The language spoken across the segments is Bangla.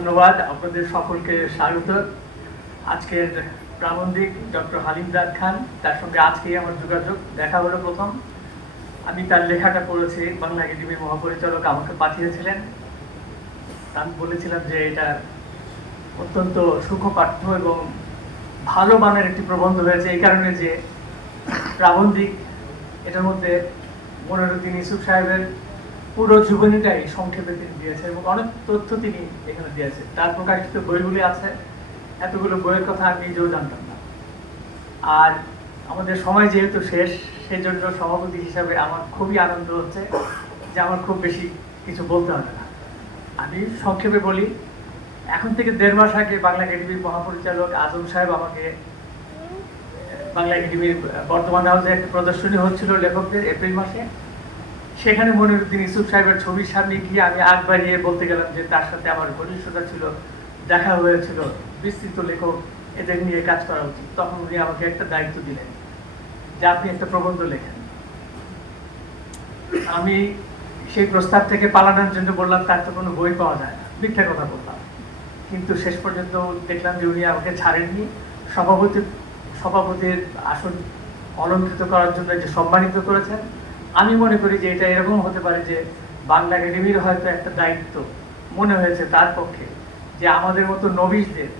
ধন্যবাদ আপনাদের সকলকে স্বাগত। আজকের প্রাবন্ধিক ডক্টর হালিমদাদ খান, তার সঙ্গে আজকেই আমার যোগাযোগ দেখা হলো প্রথম। আমি তার লেখাটা পড়েছি, বাংলা একাডেমির মহাপরিচালক আমাকে পাঠিয়েছিলেন। আমি বলেছিলাম যে এটা অত্যন্ত সুখপাঠ্য এবং ভালো মানের একটি প্রবন্ধ হয়েছে, এই কারণে যে প্রাবন্ধিক এটার মধ্যে মনিরুদ্দিন ইউসুফ সাহেবের পুরো জীবনীটাই সংক্ষেপে তিনি দিয়েছেন এবং অনেক তথ্য তিনি এখানে দিয়েছেন। তার প্রকাশিত বইগুলি আছে, এতগুলো বইয়ের কথা আমি নিজেও জানতাম না। আর আমাদের সময় যেহেতু শেষ, সেই জন্য সভাপতি হিসাবে আমার খুবই আনন্দ হচ্ছে যে আমার খুব বেশি কিছু বলতে হবে না। আমি সংক্ষেপে বলি, এখন থেকে 1.5 মাস আগে বাংলা একাডেমির মহাপরিচালক আজম সাহেব আমাকে বাংলা একাডেমির বর্তমান হাউসে একটা প্রদর্শনী হচ্ছিল লেখকদের এপ্রিল মাসে। সেখানে মনিরুদ্দিন ইউসুফ সাহেবের ছবির সামনে গিয়ে আমি আগ বাড়িয়ে বলতে গেলাম যে তার সাথে আমার ঘনিষ্ঠতা ছিল, দেখা হয়েছিল, বিস্তৃত লেখক এদের নিয়ে কাজ করা উচিত। তখন উনি আমাকে একটা দায়িত্ব দিলেন যে আপনি একটা প্রবন্ধ লেখেন। আমি সেই প্রস্তাব থেকে পালানোর জন্য বললাম তার তো কোনো বই পাওয়া যায় না, মিথ্যা কথা বললাম। কিন্তু শেষ পর্যন্ত দেখলাম যে উনি আমাকে ছাড়েননি। সভাপতির আসন অলঙ্কৃত করার জন্য যে সম্মানিত করেছেন, আমি মনে করি যে এটা এরকম হতে পারে যে বাংলা একাডেমির হয়তো একটা দায়িত্ব মনে হয়েছে তার পক্ষে, যে আমাদের মতো নবীশদের,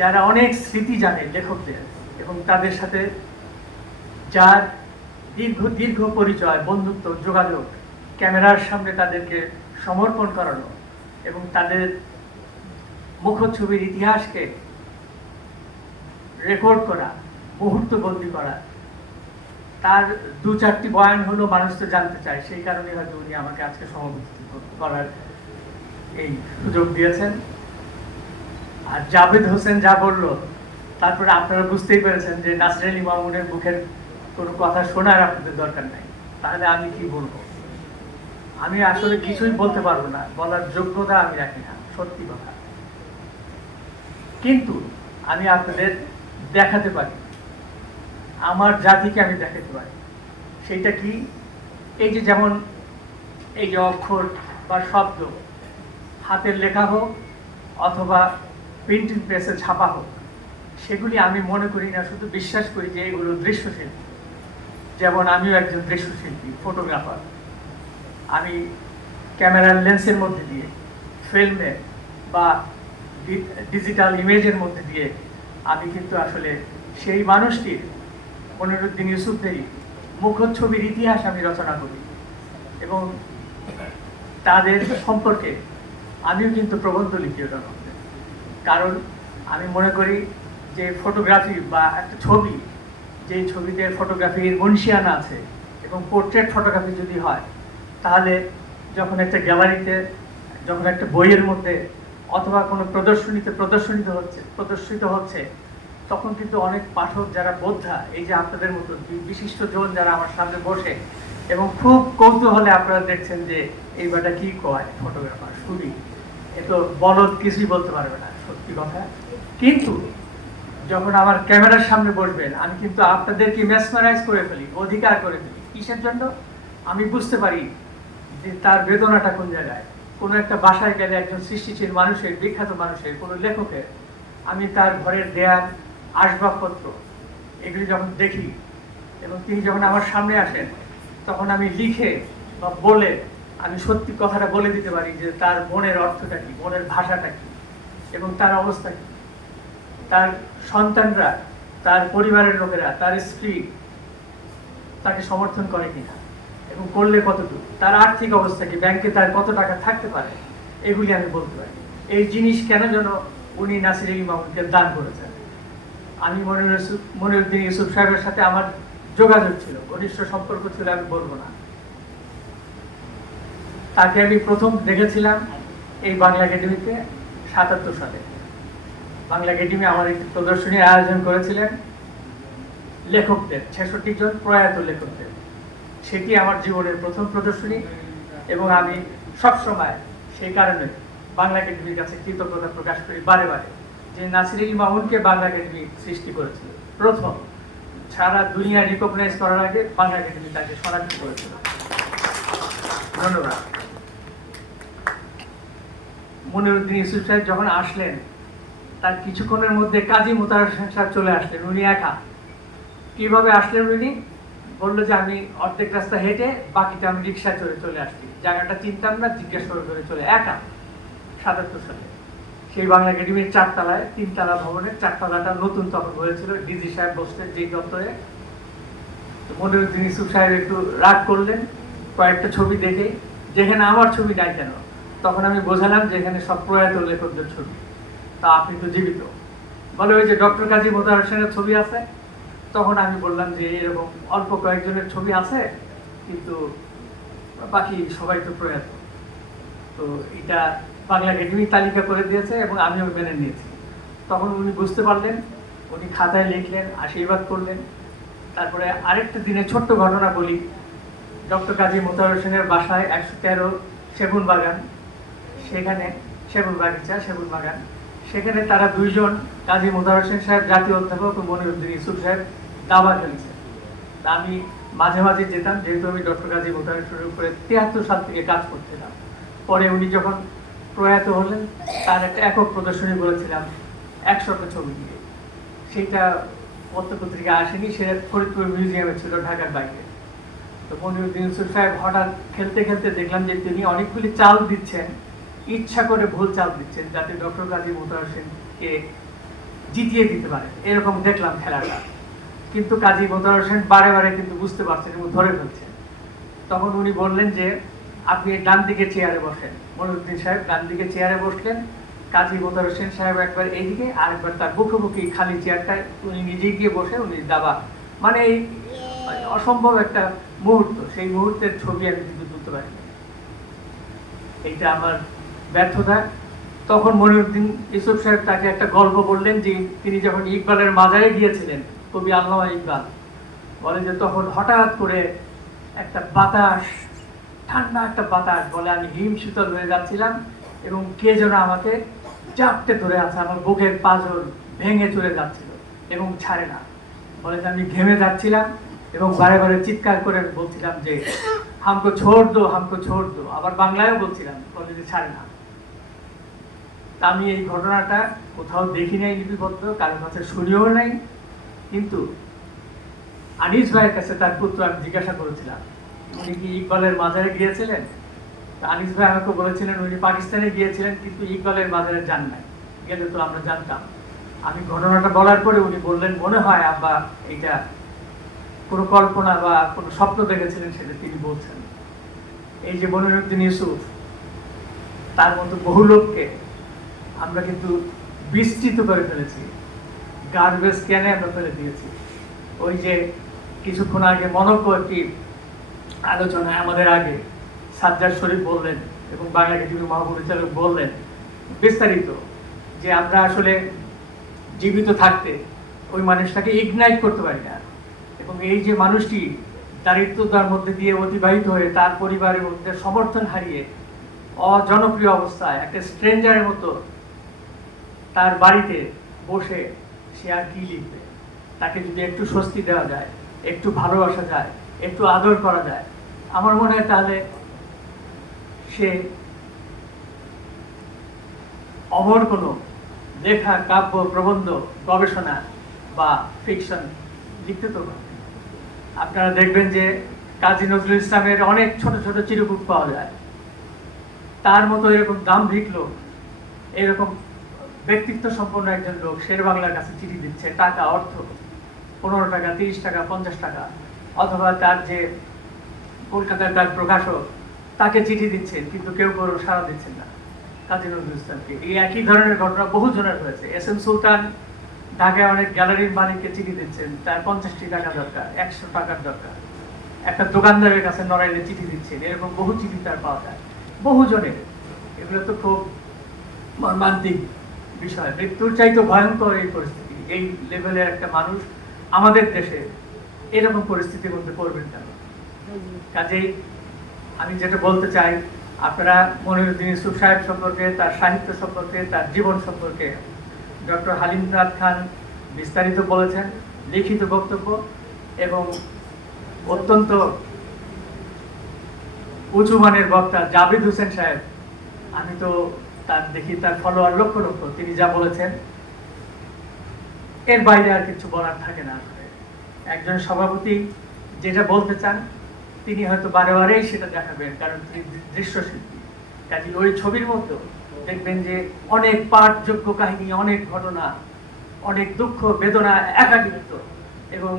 যারা অনেক স্মৃতি জানে লেখকদের এবং তাদের সাথে যার দীর্ঘ পরিচয়, বন্ধুত্ব, যোগাযোগ, ক্যামেরার সামনে তাদেরকে সমর্পণ করানো এবং তাদের মুখচ্ছবির ইতিহাসকে রেকর্ড করা, মুহূর্তবন্দি করা, তার 2-4টি বয়ান হলো মানুষ তো জানতে চায়। সেই কারণে হয়তো উনি আমাকে আজকে সভাপতি করার এই সুযোগ দিয়েছেন। আর জাভেদ হোসেন যা বলল, তারপরে আপনারা বুঝতেই পেরেছেন যে নাসির আলী মামুনের মুখের কোনো কথা শোনার আপনাদের দরকার নাই। তাহলে আমি কি বলবো? আমি আসলে কিছুই বলতে পারবো না, বলার যোগ্যতা আমি রাখি না, সত্যি কথা। কিন্তু আমি আপনাদের দেখাতে পারি, আমার জাতিকে আমি দেখাতে পারি। সেইটা কি? এই যে যেমন এই যে অক্ষর বা শব্দ, হাতের লেখা হোক অথবা প্রিন্টিং প্রেসে ছাপা হোক, সেগুলি আমি মনে করি না, শুধু বিশ্বাস করি যে এগুলো দৃশ্যশিল্পী। যেমন আমিও একজন দৃশ্যশিল্পী, ফটোগ্রাফার। আমি ক্যামেরার লেন্সের মধ্যে দিয়ে, ফিল্মে বা ডিজিটাল ইমেজের মধ্যে দিয়ে আমি কিন্তু আসলে সেই মানুষটির, মনিরুদ্দিন ইউসুফদেরই মুখচ্ছবির ইতিহাস আমি রচনা করি এবং তাদের সম্পর্কে আমিও কিন্তু প্রবন্ধ লিখি ওটার মধ্যে। কারণ আমি মনে করি যে ফটোগ্রাফি বা একটা ছবি, যেই ছবিতে ফটোগ্রাফির বংশিয়ানা আছে এবং পোর্ট্রেট ফটোগ্রাফি যদি হয়, তাহলে যখন একটা গ্যালারিতে, যখন একটা বইয়ের মধ্যে অথবা কোনো প্রদর্শনীতে প্রদর্শিত হচ্ছে, তখন কিন্তু অনেক পাঠক যারা বোদ্ধা, এই যে আপনাদের মতো বিশিষ্ট জন যারা আমার সামনে বসে এবং খুব কৌতূহলে আপনারা দেখছেন যে এই বাটা কি কয় ফটোগ্রাফার, শুধু এ তো বলদ, কিছুই বলতে পারবে না, সত্যি কথা। কিন্তু যখন আমার ক্যামেরার সামনে বসবেন, আমি কিন্তু আপনাদেরকে মেসমারাইজ করে ফেলি, অধিকার করে ফেলি। কিসের জন্য? আমি বুঝতে পারি যে তার বেদনাটা কোন জায়গায়। কোনো একটা বাসায় গেলে একজন সৃষ্টিশীল মানুষের, বিখ্যাত মানুষের, কোনো লেখকের, আমি তার ঘরের দেয়াল, আসবাবপত্র এগুলি যখন দেখি এবং তিনি যখন আমার সামনে আসেন, তখন আমি লিখে বা বলে আমি সত্যি কথাটা বলে দিতে পারি যে তার মনের অর্থটা কি, মনের ভাষাটা কি এবং তার অবস্থা কি, তার সন্তানরা, তার পরিবারের লোকেরা, তার স্ত্রী তাকে সমর্থন করে কিনা এবং করলে কতটুকু, তার আর্থিক অবস্থা কি, ব্যাংকে তার কত টাকা থাকতে পারে, এগুলি আমি বলতে পারি। এই জিনিস কেন যেন উনি নাসির আলী মামুনকে দান করেছেন। আমি মনিরুদ্দিন ইউসুফ সাহেবের সাথে আমার যোগাযোগ ছিল, ঘনিষ্ঠ সম্পর্ক ছিল, আমি বলবো না। তাকে আমি প্রথম দেখেছিলাম এই বাংলা একাডেমিতে 77 সালে। বাংলা একাডেমি আমার একটি প্রদর্শনীর আয়োজন করেছিলেন লেখকদের, 66 জন প্রয়াত লেখকদের। সেটি আমার জীবনের প্রথম প্রদর্শনী এবং আমি সবসময় সেই কারণে বাংলা একাডেমির কাছে কৃতজ্ঞতা প্রকাশ করি বারে বারে, যে নাসির আলী মামুনকে বাংলা একাডেমি সৃষ্টি করেছিল প্রথম, সারা দুনিয়া রিকগনাইজ করার আগে বাংলা একাডেমি তাকে শনাক্ত করেছিল। ধন্যবাদ। মনিরুদ্দিন ইউসুফ সাহেব যখন আসলেন তার কিছুক্ষণের মধ্যে কাজী মোতাহার হোসেন সাহেব চলে আসলেন। উনি একা। কিভাবে আসলেন উনি? বললো যে আমি অর্ধেক রাস্তা হেঁটে, বাকিটা আমি রিক্সা চড়ে চলে আসছি, জায়গাটা চিনতাম না, জিজ্ঞেস করে চলে একা। ৭৭ সালে সেই বাংলা একাডেমির ৪ তলায় ৩ তলা ভবনের ৪ তলাটা নতুন তখন হয়েছিল, ডিজি সাহেব বসতেন যেই দপ্তরে। মনিরুদ্দিন ইউসুফ সাহেব একটু রাগ করলেন কয়েকটা ছবি দেখে, যেখানে আমার ছবি নাই কেন। তখন আমি বোঝালাম যে এখানে সব প্রয়াত লেখকদের ছবি, তা আপনি তো জীবিত। বলে ওই যে ডক্টর কাজী মোতাহার হোসেনের ছবি আছে। তখন আমি বললাম যে এরকম অল্প কয়েকজনের ছবি আছে, কিন্তু বাকি সবাই তো প্রয়াত। তো এটা বাংলা একাডেমি তালিকা করে দিয়েছে এবং আমিও মেনে নিয়েছি। তখন উনি বুঝতে পারলেন, উনি খাতায় লিখলেন, আশীর্বাদ করলেন। তারপরে আরেকটা দিনে ছোট্ট ঘটনা বলি। ডক্টর কাজী মোতাহার হোসেনের বাসায় ১১৩ সেগুন বাগান, সেখানে সেগুন বাগিচা, সেগুন বাগান, সেখানে তারা দুইজন, কাজী মোতাহার হোসেন সাহেব জাতীয় অধ্যাপক ও মনিরুদ্দিন ইউসুফ সাহেব দাবা খেলছেন। তা আমি মাঝে মাঝে যেতাম, যেহেতু আমি ডক্টর কাজী মোতাহার হোসেনের উপরে ৭৩ সাল থেকে কাজ করছিলাম। পরে উনি যখন প্রয়াত হলেন, তার একটা একক প্রদর্শনী করেছিলাম ১০০টা ছবি দিয়ে। সেইটা পত্রপত্রিকা আসেনি, সেটা ফরিদপুর মিউজিয়ামে ছিল ঢাকার বাইরে। তো মনিরুদ্দিন ইউসুফ সাহেব হঠাৎ খেলতে খেলতে দেখলাম যে তিনি অনেকগুলি চাল দিচ্ছেন, ইচ্ছা করে ভুল চাল দিচ্ছেন, যাতে ডক্টর কাজী মোতাহার হোসেনকে জিতিয়ে দিতে পারে, এরকম দেখলাম খেলাটা। কিন্তু কাজী মোতাহার হোসেন বারে বারে কিন্তু বুঝতে পারছেন এবং ধরে ফেলছেন। তখন উনি বললেন যে আপনি ডান দিকে চেয়ারে বসেন। মনিরুদ্দিন সাহেব ডান দিকে চেয়ারে বসলেন, কাজী মোতাহার হোসেন সাহেব একবার এইদিকে, আরেকবার তার মুখোমুখি খালি চেয়ারটায় উনি নিজেই গিয়ে বসে উনি দাবা, মানে এই অসম্ভব একটা মুহূর্ত। সেই মুহূর্তের ছবি আমি কিন্তু তুলতে পারি। এইটা আমার ব্যর্থতা। তখন মনিরুদ্দিন ইউসুফ সাহেব তাকে একটা গল্প বললেন যে তিনি যখন ইকবালের মাজারে গিয়েছিলেন, কবি আল্লামা ইকবাল, বলে যে তখন হঠাৎ করে একটা বাতাস, ঠান্ডা একটা বাতাস, বলে আমি হিম শীতল হয়ে যাচ্ছিলাম এবং কে যেন আমাকে চাপটে ধরে আছে, আমার বুকের পাঁজর ভেঙে চলে যাচ্ছিল এবং ছাড়ে না। বলে যে আমি ঘেমে যাচ্ছিলাম এবং বারে বারে চিৎকার করে বলছিলাম যে হামকো ছোড় দো, হামকো ছোড় দো। আবার বাংলায়ও বলছিলাম, বলে যে ছাড়ে না। আমি এই ঘটনাটা কোথাও দেখি নাই লিপিবদ্ধ, কারোর কাছে শুনিও নাই। কিন্তু আনিস ভাইয়ের কাছে তার পুত্র আমি জিজ্ঞাসা করেছিলাম, উনি কি ইকবালের মাজারে গিয়েছিলেন? আনিস ভাই আমাকে বলেছিলেন উনি পাকিস্তানে গিয়েছিলেন, কিন্তু ইকবালের মাজারে যান নাই। গেলে তো আমরা জানতাম। আমি ঘটনাটা বলার পরে উনি বললেন, মনে হয় আব্বা এটা কোনো কল্পনা বা কোনো স্বপ্ন দেখেছিলেন, সেটা তিনি বলছেন। এই যে মনিরুদ্দিন ইউসুফ, তার মতো বহু লোককে আমরা কিন্তু বিস্তৃত করে ফেলেছি, গার্বেজ ক্যানে আমরা ফেলে দিয়েছি। ওই যে কিছুক্ষণ আগে মনজ্ঞ একটি আলোচনায় আমাদের আগে সাজ্জাদ শরীফ বললেন এবং বাংলা একাডেমির মহাপরিচালক বললেন বিস্তারিত, যে আমরা আসলে জীবিত থাকতে ওই মানুষটাকে ইগনাইট করতে পারি না। এবং এই যে মানুষটি দারিদ্রতার মধ্যে দিয়ে অতিবাহিত হয়ে তার পরিবারের মধ্যে সমর্থন হারিয়ে অজনপ্রিয় অবস্থায় একটা স্ট্রেঞ্জারের মতো তার বাড়িতে বসে সে আর কি লিখবে? তাকে যদি একটু স্বস্তি দেওয়া যায়, একটু ভালোবাসা যায়, একটু আদর করা যায়, আমার মনে হয় তাহলে সে অমর কোনো লেখা, কাব্য, প্রবন্ধ, গবেষণা বা ফিকশন লিখতে তো পারে। আপনারা দেখবেন যে কাজী নজরুল ইসলামের অনেক ছোট ছোট চিরকুট পাওয়া যায়। তার মতো এরকম দাম্ভিক লোক, এরকম ব্যক্তিত্ব সম্পন্ন একজন লোক শের বাংলার কাছে চিঠি দিচ্ছে, টাকা, অর্থ, 15 টাকা, 30 টাকা, 50 টাকা, অথবা তার যে কলকাতার তার প্রকাশক তাকে চিঠি দিচ্ছেন, কিন্তু কেউ কেউ সাড়া দিচ্ছেন না কাজী নজরুল ইসলামকে। এই একই ধরনের ঘটনা বহু জনের হয়েছে। এস এম সুলতান ঢাকায় অনেক গ্যালারির মালিককে চিঠি দিচ্ছেন, তার 50টি টাকা দরকার, 100 টাকার দরকার। একটা দোকানদারের কাছে নড়াইলে চিঠি দিচ্ছেন, এরকম বহু চিঠি তার পাওয়া যায়, বহু জনের। এগুলো তো খুব মর্মান্তিক বিষয়। মৃত্যুর চাইতে ভয়ঙ্কর এই পরিস্থিতি। এই লেভেলের একটা মানুষ আমাদের দেশে এরকম পরিস্থিতির মধ্যে পড়বেন কেন? কাজেই আমি যেটা বলতে চাই, আপনারা মনিরুদ্দিন ইউসুফ সাহেব সম্পর্কে, তার সাহিত্য সম্পর্কে, তার জীবন সম্পর্কে ডক্টর হালিম মুরাদ খান বিস্তারিত বলেছেন, লিখিত বক্তব্য, এবং অত্যন্ত উঁচু মানের বক্তা জাভেদ হোসেন সাহেব, আমি তো তার দেখি তার ফলোয়ার লক্ষ লক্ষ, তিনি যা বলেছেন এর বাইরে আর কিছু বলার থাকে না। আসলে একজন সভাপতি যেটা বলতে চান তিনি হয়তো বারে বারেই সেটা দেখাবেন, কারণ তিনি দৃশ্যশিল্পী। কাজে ওই ছবির মধ্যে দেখবেন যে অনেক পাঠযোগ্য কাহিনী, অনেক ঘটনা, অনেক দুঃখ বেদনা, একাকিত্ব এবং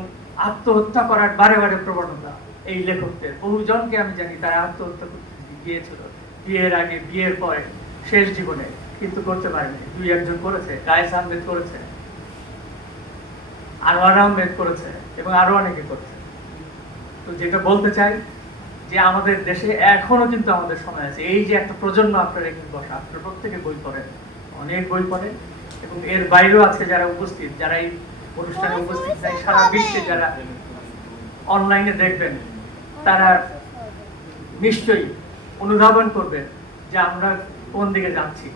আত্মহত্যা করার বারে বারে প্রবণতা এই লেখকদের। বহুজনকে আমি জানি তারা আত্মহত্যা করতে গিয়েছিল বিয়ের আগে, বিয়ের পরে, শেষ জীবনে, কিন্তু করতে পারেনি। দুই একজন করেছে, কায়েস আহমেদ করেছে, আনোয়ার আহমেদ করেছে এবং আরো অনেকে করেছে। তো যেটা বলতে চাই যে আমাদের দেশে এখনো কিন্তু আমাদের সময় আছে। এই যে একটা প্রজন্ম আপনারা এখানে বসা, আপনারা প্রত্যেকে বই পড়েন, অনেক বই পড়েন, এবং এর বাইরেও আজকে যারা উপস্থিত, যারা এই অনুষ্ঠানে উপস্থিত নাই, সারা বিশ্বে যারা অনলাইনে দেখবেন, তারা নিশ্চয়ই অনুধাবন করবেন যে আমরা কোন দিকে যাচ্ছি,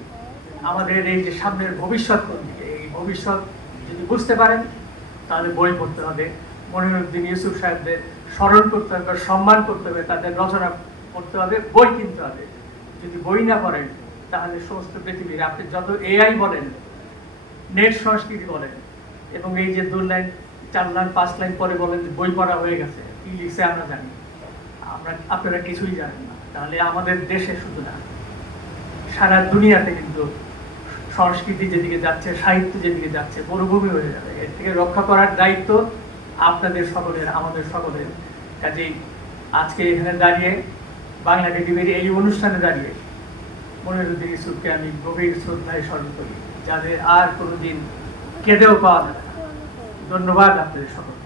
আমাদের এই যে সামনের ভবিষ্যৎ কোন দিকে। এই ভবিষ্যৎ যদি বুঝতে পারেন তাহলে বই পড়তে হবে, মনিরুদ্দিন ইউসুফ সাহেবদের স্মরণ করতে হবে, সম্মান করতে হবে, তাদের রচনা পড়তে হবে, বই কিনতে হবে। যদি বই না পড়েন তাহলে সমস্ত পৃথিবীর আপনি যত এআই বলেন, নেট সংস্কৃতি বলেন, এবং এই যে 2 লাইন 4 লাইন 5 লাইন পরে বলেন যে বই পড়া হয়ে গেছে, কি লিখছে আমরা জানি, আপনারা কিছুই জানেন না। তাহলে আমাদের দেশে শুধু না, সারা দুনিয়াতে কিন্তু সংস্কৃতি যেদিকে যাচ্ছে, সাহিত্য যেদিকে যাচ্ছে, মরুভূমি হয়ে যাবে। এর থেকে রক্ষা করার দায়িত্ব আপনাদের সকলের, আমাদের সকলের। কাজেই আজকে এখানে দাঁড়িয়ে, বাংলা টিভির এই অনুষ্ঠানে দাঁড়িয়ে মনিরুদ্দিন ইউসুফকে আমি গভীর শ্রদ্ধায় স্মরণ করি, যাদের আর কোনোদিন কেঁদেও পাওয়া যাবে না। ধন্যবাদ আপনাদের সকলকে।